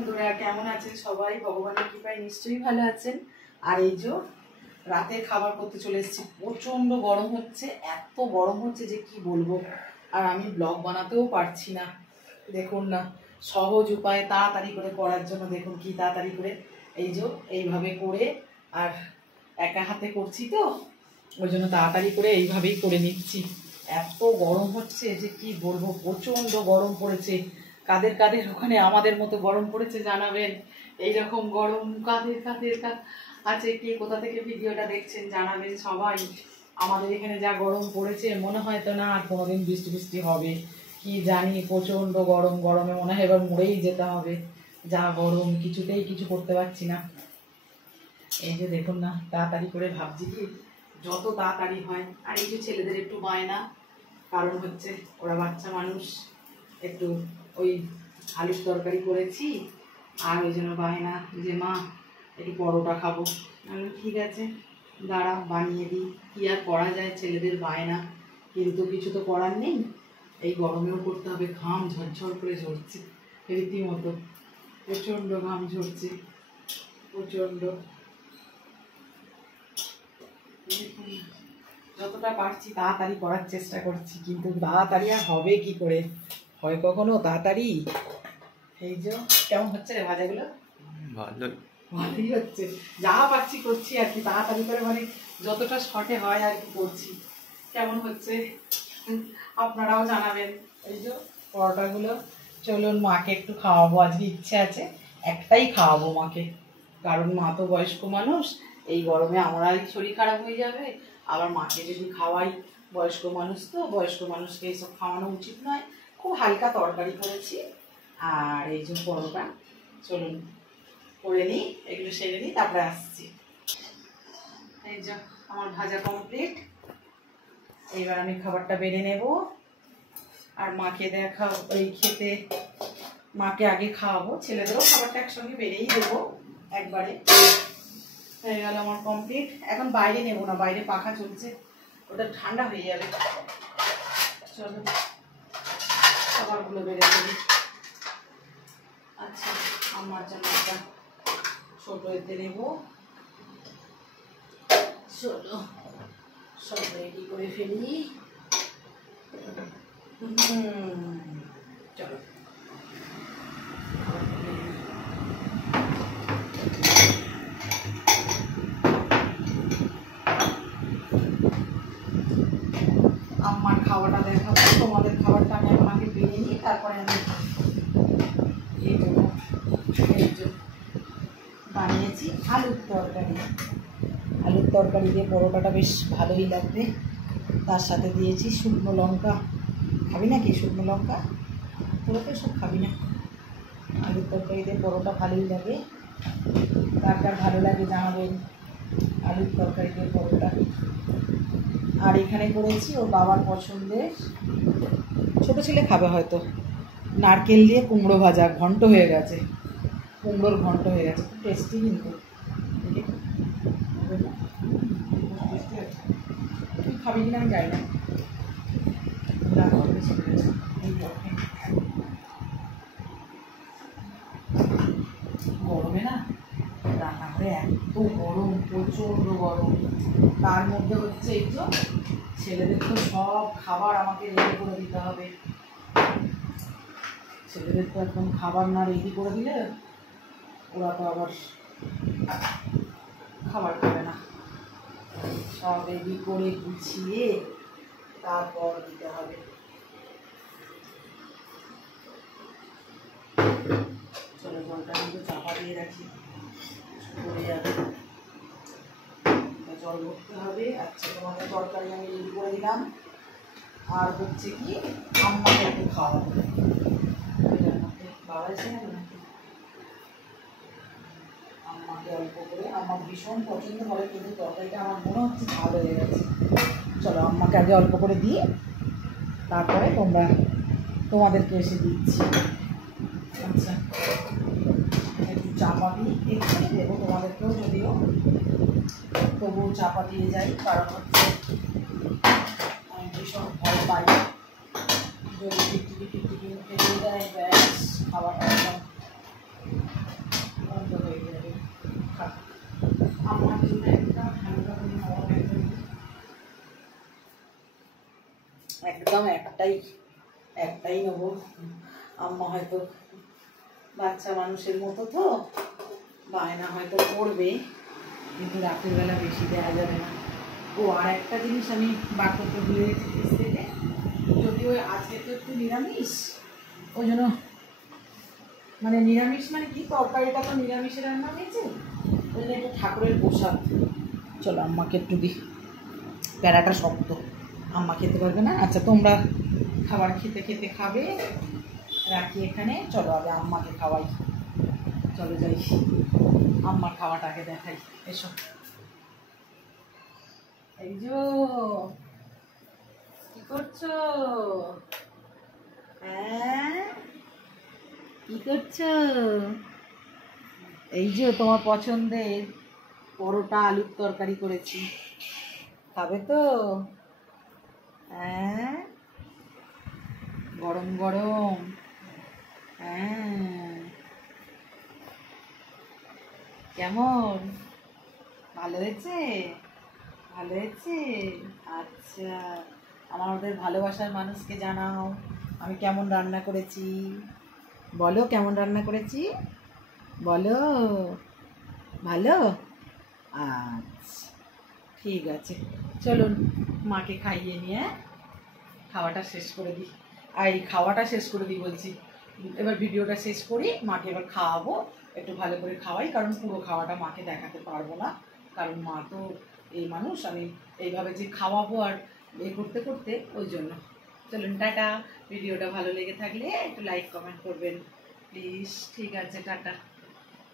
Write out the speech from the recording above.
বন্ধুরা, কেমন আছেন সবাই? ভগবানের কৃপায় নিশ্চয়ই ভালো আছেন। আর এই যে রাতে খাবার করতে চলে এসেছি। প্রচন্ড গরম হচ্ছে, এত গরম হচ্ছে যে কি বলবো। আর আমি ব্লগ বানাতেও পারছি না। দেখুন না, সহজ উপায় তাড়াতাড়ি করে করার জন্য দেখুন কি তাড়াতাড়ি করে এই যে এইভাবে করে, আর একা হাতে করছি তো ওই জন্য তাড়াতাড়ি করে এইভাবেই করে নিচ্ছি। এত গরম হচ্ছে যে কি বলবো, প্রচন্ড গরম পড়েছে। কাদের কাদের ওখানে আমাদের মতো গরম পড়েছে জানাবেন। এইরকম গরম কাদের কাদের আছে, কে কোথা থেকে ভিডিওটা দেখছেন জানাবেন সবাই। আমাদের এখানে যা গরম পড়েছে মনে হয় তো না আর কোনোদিন বৃষ্টি বৃষ্টি হবে কি জানি। প্রচন্ড গরম, গরমে মনে হয় এবার মরেই যেতে হবে। যা গরম, কিছুতেই কিছু করতে পারছি না। এই যে দেখুন না, তাড়াতাড়ি করে ভাবছি কি যত তাড়াতাড়ি হয়। আর এই যে ছেলেদের একটু বায়না, কারণ হচ্ছে ওরা বাচ্চা মানুষ, একটু ওই আলুর তরকারি করেছি আর ওই জন্য বায়না যে মা একটু পরোটা খাবো। আমি ঠিক আছে দাঁড়া বানিয়ে দিই, কী আর করা যায়, ছেলেদের বায়না। কিন্তু কিছু তো করার নেই, এই গরমেও করতে হবে। ঘাম ঝরঝর করে ঝরছে রীতিমতো, প্রচণ্ড ঘাম ঝরছে, প্রচণ্ড। যতটা পারছি তাড়াতাড়ি করার চেষ্টা করছি, কিন্তু তাড়াতাড়ি আর হবে কি করে, হয় কখনো তাড়াতাড়ি। এই যে কেমন হচ্ছে রে ভাজাগুলো? ভালোই হচ্ছে, যা পারছি করছি আর কি তাড়াতাড়ি করে, মানে যতটা শর্টে হয় আর কি করছি। কেমন হচ্ছে আপনারাও জানাবেন। এই যে পরোটাগুলো চলুন মাকে একটু খাওয়াবো, আজকে ইচ্ছে আছে একটাই খাওয়াবো মাকে, কারণ মা তো বয়স্ক মানুষ। এই গরমে আমরাই শরীর খারাপ হয়ে যাবে, আবার মাকে যদি খাওয়াই, বয়স্ক মানুষ তো, বয়স্ক মানুষকে এইসব খাওয়ানো উচিত নয়। খুব হালকা তরকারি করেছি আর এই যে পরোটা, চলুন করে নিই, এগুলো সেরে নিই তারপরে আসছি। এই যে আমার ভাজা কমপ্লিট, এইবার আমি খাবারটা বেড়ে নেব আর মাকে দেখাও ওই খেতে, মাকে আগে খাওয়াবো, ছেলেদেরও খাবারটা একসঙ্গে বেড়েই দেবো একবারে। হয়ে গেল আমার কমপ্লিট। এখন বাইরে নেব না, বাইরে পাখা চলছে, ওটা ঠান্ডা হয়ে যাবে। চলো খাবারগুলো বেড়ে দেবো। আচ্ছা, আমার জন্য একটা ছোট এতে নেব। চলো সব রেডি করে ফেলি। চলো আমার খাওয়াটা দেখাবো, তোমাদের খাবারটা আমি আমাকে বেড়ে নিই, তারপরে আমি বানিয়েছি আলুর তরকারি। আলুর তরকারি দিয়ে পরোটাটা বেশ ভালোই লাগবে। তার সাথে দিয়েছি শুকনো লঙ্কা। খাবি না কি শুকনো লঙ্কা? তোরা তো সব খাবি না। আলুর তরকারি দিয়ে পরোটা ভালোই লাগে, কার কার ভালো লাগে জানাবেন আলুর তরকারি দিয়ে পরোটা। আর এখানে করেছি ওর বাবার পছন্দের, ছোটো ছেলে খাবে হয়তো, নারকেল দিয়ে কুমড়ো ভাজা, ঘন্ট হয়ে গেছে, কুমড়োর ঘন্ট হয়ে গেছে, খুব টেস্টি। কিন্তু তুই খাবি কিনা আমি জানি না। গরমে না রান্না করে এত গরম, প্রচণ্ড গরম। তার মধ্যে হচ্ছে এই তো ছেলেদের তো সব খাবার আমাকে রেডি করে দিতে হবে। ছেলেদের তো একদম খাবার না রেডি করে দিলে ওরা তো আবার খাবার খাবে না। সব রেডি করে গুছিয়ে তারপর দিতে হবে। চলো জলটা কিন্তু চাপা দিয়ে রাখি, পড়ে যাবে, জল ভরতে হবে। আচ্ছা, তোমাদের তরকারি আমি রেডি করে দিলাম। আর হচ্ছে কি আম্মাকে একটু খাওয়াবো, এটার মধ্যে বাবা এসে নেবে নাকি, আম্মাকে অল্প করে। আমার ভীষণ পছন্দ করে, কিন্তু তরকারিটা আমার মনে হচ্ছে ভালো হয়ে গেছে। চলো আম্মাকে আগে অল্প করে দিয়ে তারপরে তোমাদেরকে এসে দিচ্ছি। আচ্ছা, একটু চাপা দিয়ে একটু দেবো তোমাদেরকেও, যদিও তবুও চাপা দিয়ে যাই, কারণ হচ্ছে আমি ভীষণ ভয় পাই যদি টিকটিকি টিকটিকি মুখে দিয়ে দেয়, ব্যাস খাবারটা একদম একটাই একটাই নেবো। আম্মা হয়তো বাচ্চা মানুষের মতো তো বায়না হয়তো করবে, কিন্তু রাতের বেলা বেশি দেওয়া যাবে না। ও আর একটা জিনিস আমি বার করতে ভুলে গেছি ফ্রিজ থেকে, যদিও আজকে তো একটু নিরামিষ, ওই জন্য মানে নিরামিষ মানে কি, তরকারিটা তো নিরামিষের রান্না হয়েছে, ওই জন্য একটু ঠাকুরের প্রসাদ। চলো আম্মাকে একটু দিই, প্যারাটা শক্ত, আম্মা খেতে পারবে না। আচ্ছা তোমরা খাবার খেতে খেতে খাবে, রাখি এখানে। চলো আগে আম্মাকে খাওয়াই, চলো যাই আম্মার খাওয়াটাকে দেখাই। এসো, এই যে কি করছো? হ্যাঁ কি করছো? এই যে তোমার পছন্দের পরোটা আলুর তরকারি করেছি, খাবে তো? হ্যাঁ গরম গরম। হ্যাঁ কেমন, ভালো হয়েছে? ভালো হয়েছে। আচ্ছা, আমার ওদের ভালোবাসার মানুষকে জানাও আমি কেমন রান্না করেছি। বলো কেমন রান্না করেছি, বলো। ভালো? আচ্ছা ঠিক আছে, চলুন মাকে খাইয়ে নিয়ে খাওয়াটা শেষ করে দিই। আর এই খাওয়াটা শেষ করে দিই বলছি, এবার ভিডিওটা শেষ করি, মাকে এবার খাওয়াবো, একটু ভালো করে খাওয়াই, কারণ পুরো খাওয়াটা মাকে দেখাতে পারবো না, কারণ মা তো এই মানুষ, আমি এইভাবে যে খাওয়াবো আর করতে করতে, ওই জন্য। চলুন টাটা। ভিডিওটা ভালো লেগে থাকলে একটু লাইক কমেন্ট করবেন প্লিজ। ঠিক আছে, টাটা।